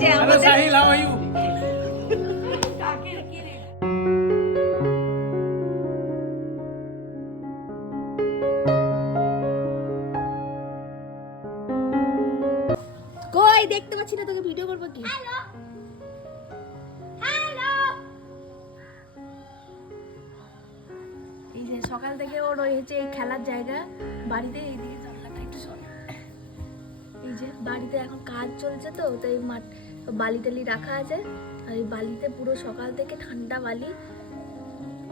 যে আমাদের? কই দেখতে পাচ্ছি না তোকে ভিডিও করব কি? এই যে সকাল থেকে ওর হয়েছে এই খেলার জায়গা বাড়িতে এইদিকে জানলাটা একটু সর এই যে বাড়িতে এখন কাজ চলছে তো তাই মাঠ বালি টালি রাখা আছে। আর এই বালিতে পুরো সকাল থেকে ঠান্ডা বালি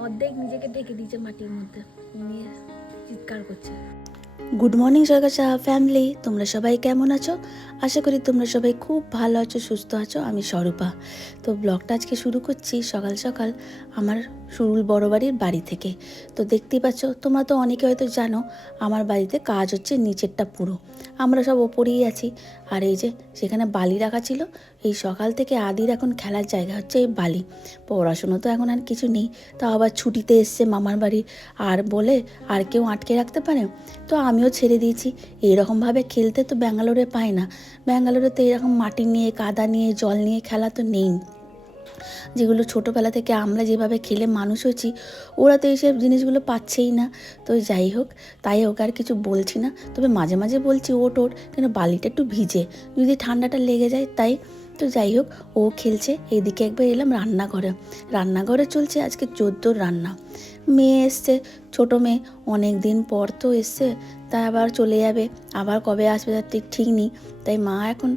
অর্ধেক নিজেকে ঢেকে দিয়েছে মাটির মধ্যে। নিয়ে চিৎকার করছে। গুড মর্নিং সরকার ফ্যামিলি তোমরা সবাই কেমন আছো? আশা করি তোমরা সবাই খুব ভালো আছো, সুস্থ আছো। আমি স্বরূপা। তো ব্লগটা আজকে শুরু করছি সকাল সকাল। আমার সুরুল বড় বাড়ির বাড়ি থেকে। তো দেখতেই পাচ্ছ, তোমরা তো অনেকে হয়তো জানো, আমার বাড়িতে কাজ হচ্ছে নিচেরটা পুরো। আমরা সব ওপরেই আছি। আর এই যে, সেখানে বালি রাখা ছিল। এই সকাল থেকে আদির এখন খেলার জায়গা হচ্ছে এই বালি। পড়াশুনো তো এখন আর কিছু নেই। তাও আবার ছুটিতে এসছে মামার বাড়ি। আর বলে, আর কেউ আটকে রাখতে পারে? তো আমিও ছেড়ে দিয়েছি। এইরকমভাবে খেলতে তো ব্যাঙ্গালোরে পায় না। ব্যাঙ্গালোরে তো এরকম মাটি নিয়ে, কাদা নিয়ে, জল নিয়ে খেলা তো নেই। যেগুলো ছোটোবেলা থেকে আমরা যেভাবে খেলে মানুষ হয়েছি, ওরা তো এইসব জিনিসগুলো পাচ্ছেই না। তো যাই হোক, তাই ওকে আর কিছু বলছি না। তবে মাঝে মাঝে বলছি ওট ওট কেন বালিটা একটু ভিজে। যদি ঠান্ডাটা লেগে যায়, তাই তো যাই হোক, ও খেলছে। এদিকে একবার এলাম রান্নাঘরে। রান্নাঘরে চলছে আজকে চোদ্দোর রান্না। মেয়ে এসছে, ছোটো মেয়ে। অনেক দিন পর তো এসছে, তাই আবার চলে যাবে। আবার কবে আসবে তার ঠিক ঠিক নেই। তাই মা এখন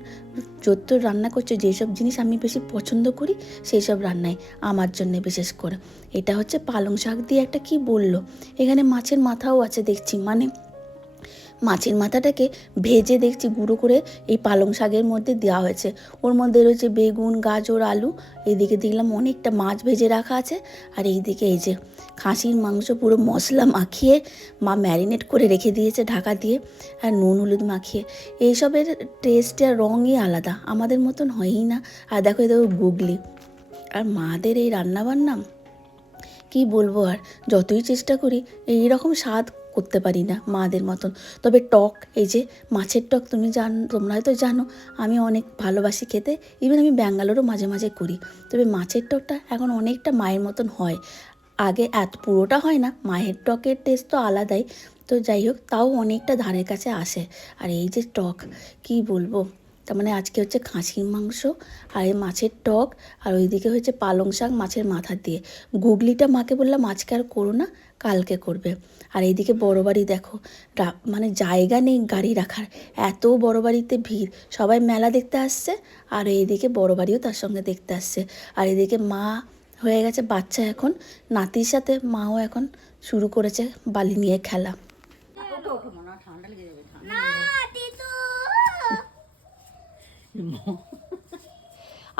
যত রান্না করছে। যেসব জিনিস আমি বেশি পছন্দ করি সেই সব রান্নাই আমার জন্য বিশেষ করে। এটা হচ্ছে পালং শাক দিয়ে একটা কি বলল? এখানে মাছের মাথাও আছে দেখছি। মানে মাছের মাথাটাকে ভেজে দেখছি গুঁড়ো করে এই পালং শাকের মধ্যে দেওয়া হয়েছে। ওর মধ্যে রয়েছে বেগুন, গাজর, আলু। এইদিকে দেখলাম অনেকটা মাছ ভেজে রাখা আছে। আর এইদিকে এই যে খাসির মাংস পুরো মশলা মাখিয়ে মা ম্যারিনেট করে রেখে দিয়েছে ঢাকা দিয়ে আর নুন, হলুদ মাখিয়ে। এইসবের টেস্ট আর রঙই আলাদা। আমাদের মতন হয়ই না। আর দেখো এই দেখো গুগলি। আর মাদের এই রান্নাবান্না কি বলব আর? যতই চেষ্টা করি এই রকম স্বাদ করতে পারি না মাদের মতন। তবে টক, এই যে মাছের টক তুমি জান তোমরা হয়তো জানো, আমি অনেক ভালোবাসি খেতে। ইভেন আমি ব্যাঙ্গালোরও মাঝে মাঝে করি। তবে মাছের টকটা এখন অনেকটা মায়ের মতন হয়। আগে এত পুরোটা হয় না, মায়ের টকের টেস্ট তো আলাদাই। তো যাই হোক, তাও অনেকটা ধারের কাছে আসে। আর এই যে টক, কি বলব? তার মানে আজকে হচ্ছে খাসির মাংস আর এই মাছের টক আর ওইদিকে হচ্ছে পালং শাক মাছের মাথা দিয়ে। গুগলিটা মাকে বললাম, আজকে আর করো না, কালকে করবে। আর এইদিকে বড় বাড়ি দেখো মানে জায়গা নেই গাড়ি রাখার, এত বড় বাড়িতে ভিড়। সবাই মেলা দেখতে আসছে আর এইদিকে বড় বাড়িও তার সঙ্গে দেখতে আসছে। আর এদিকে মা হয়ে গেছে, বাচ্চা এখন, নাতির সাথে মাও এখন শুরু করেছে বালি নিয়ে খেলা।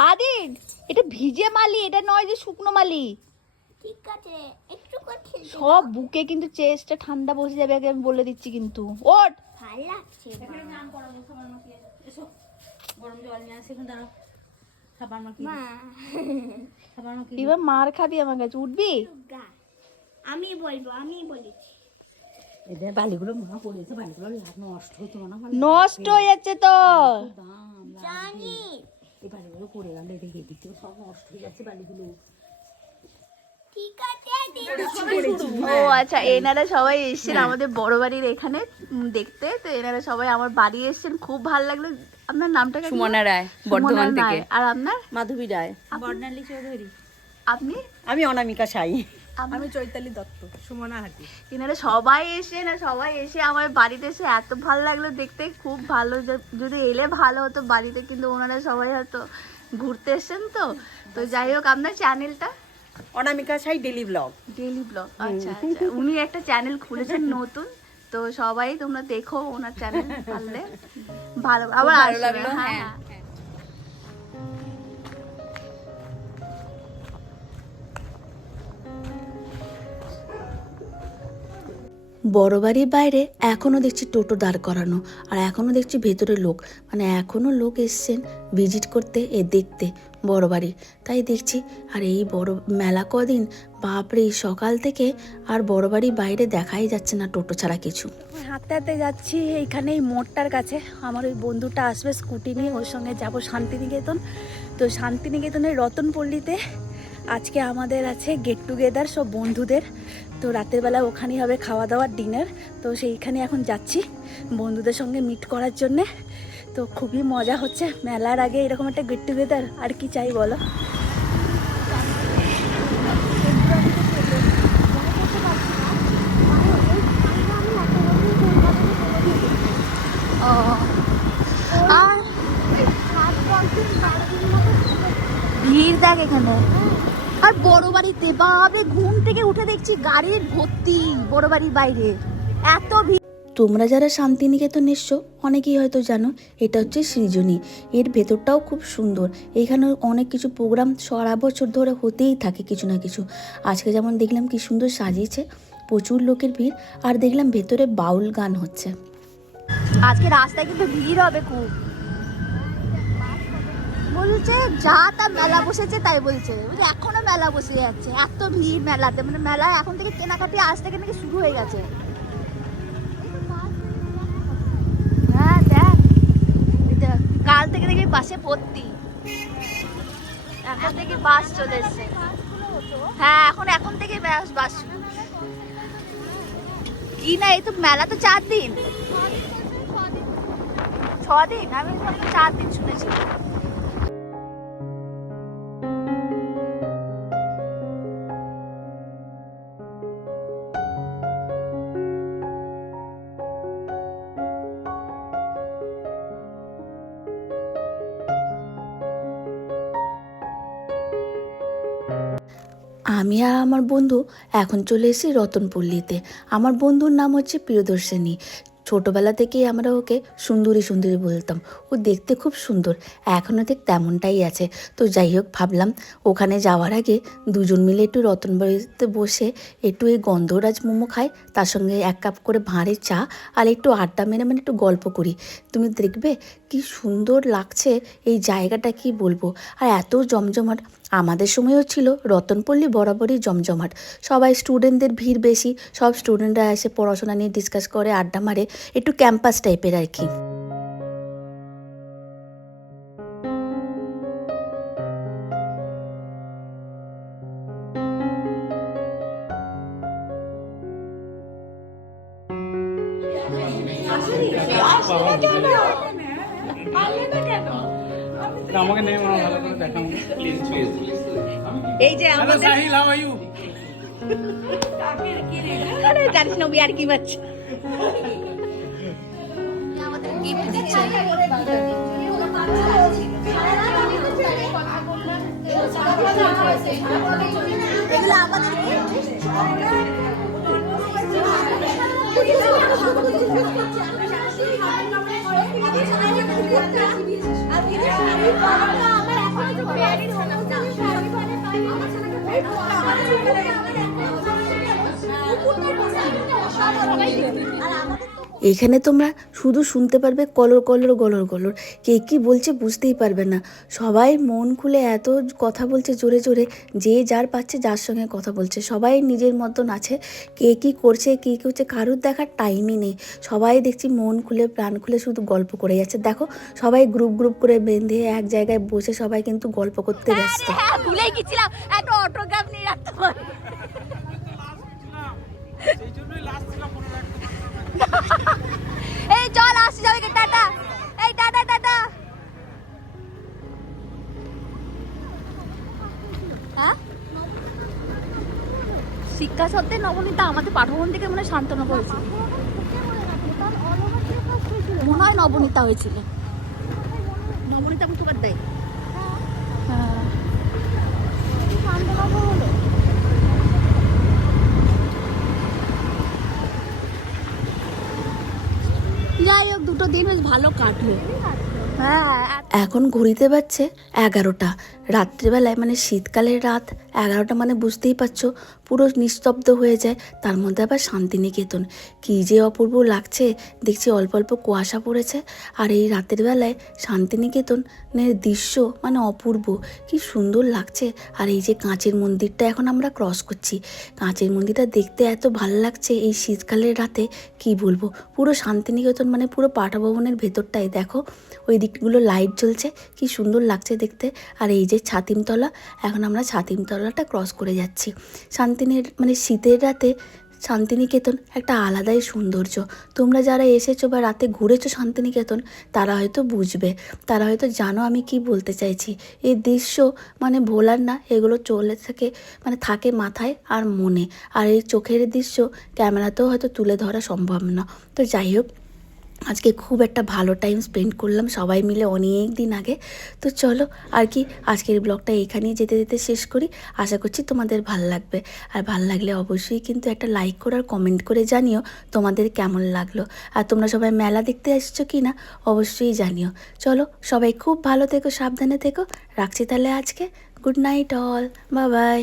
আদিন এটা ভিজে মালি এটা নয় যে শুকনো মালি। ঠিক আছে একটু সব বুকে কিন্তু চেস্টটা ঠান্ডা বসে যাবে আগে আমি বলে দিচ্ছি কিন্তু। ওট ভালো লাগছে মা। এবার মার খাবি আমার কাছে উঠবি? আমি বলব আমি বলেছি। এদের বালিগুলো মা পড়েছে বালিগুলো নষ্ট হতো না নষ্ট হয়ে যাচ্ছে তো দাম জানি। এই বালিগুলো পড়ে গেলে রেখে দিতে সব নষ্ট হয়ে যাচ্ছে বালিগুলো। ঠিক আছে দিদি। ও আচ্ছা এনারা সবাই এসেছেন আমাদের বড় বাড়ির এখানে দেখতে। তো এনারা সবাই আমার বাড়ি এসেছেন খুব ভালো লাগল। আপনার নামটা কি? সুমনা রায় বর্ধমান থেকে। আর আপনার? মাধবী রায়। বর্ণালী চৌধুরী। আপনি? আমি অনামিকা সাই। আমি চৈতালি দত্ত সুমনা হাতি। এনারা সবাই এসে না সবাই এসে আমার বাড়িতে এসে এত ভালো লাগল দেখতে খুব ভালো। যদি এলে ভালো হতো বাড়িতে কিন্তু ওনারা সবাই হয়তো ঘুরতে এসেছেন তো। তো যাই হোক আপনার চ্যানেলটা? অনামিকা সাই ডেলি ব্লগ। ডেইলি ব্লগ আচ্ছা আচ্ছা। উনি একটা চ্যানেল খুলেছেন নতুন তো সবাই তোমরা দেখো ওনার চ্যানেল পারলে ভালো আবার ভালো লাগল, হ্যাঁ। বড় বাড়ির বাইরে এখনও দেখছি টোটো দাঁড় করানো, আর এখনও দেখছি ভেতরে লোক। মানে এখনও লোক এসছেন ভিজিট করতে এ দেখতে বড় বাড়ি। তাই দেখছি, আর এই বড় মেলা কদিন, বাপরে সকাল থেকে আর বড় বাড়ি বাইরে দেখাই যাচ্ছে না টোটো ছাড়া কিছু। হাঁটতে হাঁটতে যাচ্ছি এইখানে এই মোড়টার কাছে। আমার ওই বন্ধুটা আসবে স্কুটি নিয়ে, ওর সঙ্গে যাব শান্তিনিকেতন। তো শান্তিনিকেতনের রতনপল্লীতে আজকে আমাদের আছে গেট টুগেদার সব বন্ধুদের। তো রাতের বেলা ওখানেই হবে খাওয়া দাওয়ার ডিনার তো সেইখানে এখন যাচ্ছি বন্ধুদের সঙ্গে মিট করার জন্যে। তো খুবই মজা হচ্ছে, মেলার আগে এরকম একটা গেট টুগেদার আর কি চাই বলো? ভিড় দেখ এখানে। বড় বাড়িতে বাবা ঘুম থেকে উঠে দেখছি গাড়ির ভর্তি বড় বাড়ির বাইরে। এত ভিড় তোমরা যারা শান্তিনিকেতন এসছো অনেকেই হয়তো জানো এটা হচ্ছে সৃজনী। এর ভেতরটাও খুব সুন্দর। এখানে অনেক কিছু প্রোগ্রাম সারা বছর ধরে হতেই থাকে কিছু না কিছু। আজকে যেমন দেখলাম কি সুন্দর সাজিয়েছে প্রচুর লোকের ভিড় আর দেখলাম ভেতরে বাউল গান হচ্ছে। আজকে রাস্তায় কিন্তু ভিড় হবে খুব। বলছে, যা তা মেলা বসেছে তাই বলছে। বলছে এখনও মেলা বসে যাচ্ছে, এত ভিড় মেলাতে। মানে মেলায় এখন থেকে কেনাকাটি আজ থেকে নাকি শুরু হয়ে গেছে। হ্যাঁ দেখ। কাল থেকে দেখি বাসে ভর্তি। এখন থেকে বাস চলে এসছে। হ্যাঁ এখন এখন থেকে বাস শুরু। কি না, এই তো মেলা তো চার দিন। ছ দিন আমি চার দিন শুনেছি। আমি আর আমার বন্ধু এখন চলে এসেছি রতনপল্লীতে। আমার বন্ধুর নাম হচ্ছে প্রিয়দর্শিনী। ছোটোবেলা থেকেই আমরা ওকে সুন্দরী সুন্দরী বলতাম। ও দেখতে খুব সুন্দর এখনও ঠিক তেমনটাই আছে। তো যাই হোক, ভাবলাম ওখানে যাওয়ার আগে দুজন মিলে একটু রতনবাড়িতে বসে একটু এই গন্ধরাজ মোমো খাই, তার সঙ্গে এক কাপ করে ভাঁড়ের চা আর একটু আড্ডা মেরে মানে একটু গল্প করি। তুমি দেখবে কি সুন্দর লাগছে এই জায়গাটা কি বলব? আর এত জমজমাট আমাদের সময়ও ছিল রতনপল্লী বরাবরই জমজমাট। সবাই স্টুডেন্টদের ভিড় বেশি সব স্টুডেন্টরা এসে পড়াশোনা নিয়ে ডিসকাস করে আড্ডা মারে একটু ক্যাম্পাস টাইপের আর কি। না, আমাকে নেই মনে ভালো করে দেখাও। এই যে hello Sahil how are you আরে জানিস না আর কি বাচ্চা। আমাদের গিফট দিচ্ছে। এগুলো আমাদের এখানে তোমরা শুধু শুনতে পারবে কলর কলর গলর গলর। কে কি বলছে বুঝতেই পারবে না। সবাই মন খুলে এত কথা বলছে জোরে জোরে যে যার পাচ্ছে যার সঙ্গে কথা বলছে। সবাই নিজের মতন আছে কে কি করছে কে কি হচ্ছে কারুর দেখার টাইমই নেই। সবাই দেখছি মন খুলে প্রাণ খুলে শুধু গল্প করে যাচ্ছে। দেখো সবাই গ্রুপ গ্রুপ করে বেঁধে এক জায়গায় বসে সবাই কিন্তু গল্প করতে ব্যস্ত। হ্যাঁ ভুলেই গেছিলাম। একটা অটোগ্রাফ নিয়ে রাখতে পারি। সেই জন্যই লাস্ট ছিল পনেরো একটা এই চল আসি যাবে টাটা এই টাটা টাটা হ্যাঁ শিক্ষা সত্ত্বে নবনীতা আমাদের পাঠভবন থেকে মনে হয় শান্তনু হয়েছিল মনে হয় নবনীতা হয়েছিল। নবনীতা মুখোপাধ্যায়? হ্যাঁ। যাই হোক দুটো দিন বেশ ভালো কাটলো। হ্যাঁ এখন ঘুরিতে পারছে এগারোটা। রাত্রিবেলায় মানে শীতকালের রাত এগারোটা মানে বুঝতেই পারছ, পুরো নিস্তব্ধ হয়ে যায়, তার মধ্যে আবার শান্তিনিকেতন। কী যে অপূর্ব লাগছে, দেখছি অল্প অল্প কুয়াশা পড়েছে, আর এই রাতের বেলায় শান্তিনিকেতনের দৃশ্য মানে অপূর্ব, কি সুন্দর লাগছে। আর এই যে কাঁচের মন্দিরটা এখন আমরা ক্রস করছি, কাঁচের মন্দিরটা দেখতে এত ভালো লাগছে এই শীতকালের রাতে, কি বলব? পুরো শান্তিনিকেতন মানে পুরো পাঠা ভেতরটাই দেখো, ওই দিকগুলো লাইট জ্বলছে কি সুন্দর লাগছে দেখতে। আর এই যে ছাতিমতলা, এখন আমরা ছাতিমতলাটা ক্রস করে যাচ্ছি। শান্তিনের মানে শীতের রাতে শান্তিনিকেতন একটা আলাদাই সৌন্দর্য। তোমরা যারা এসেছ বা রাতে ঘুরেছো শান্তিনিকেতন, তারা হয়তো বুঝবে। তারা হয়তো জানো আমি কি বলতে চাইছি। এই দৃশ্য মানে ভোলার না, এগুলো চলে থাকে মানে থাকে মাথায় আর মনে। আর এই চোখের দৃশ্য ক্যামেরাতেও হয়তো তুলে ধরা সম্ভব না। তো যাই হোক আজকে খুব একটা ভালো টাইম স্পেন্ড করলাম সবাই মিলে অনেক দিন আগে। তো চলো আর কি, আজকের ব্লগটা এখানেই যেতে যেতে শেষ করি। আশা করছি তোমাদের ভালো লাগবে। আর ভালো লাগলে অবশ্যই কিন্তু একটা লাইক করে আর কমেন্ট করে জানিও তোমাদের কেমন লাগল। আর তোমরা সবাই মেলা দেখতে আসছো কি না, অবশ্যই জানিও। চলো সবাই খুব ভালো থেকো, সাবধানে থেকো। রাখছি তাহলে আজকে। গুড নাইট অল বা বাই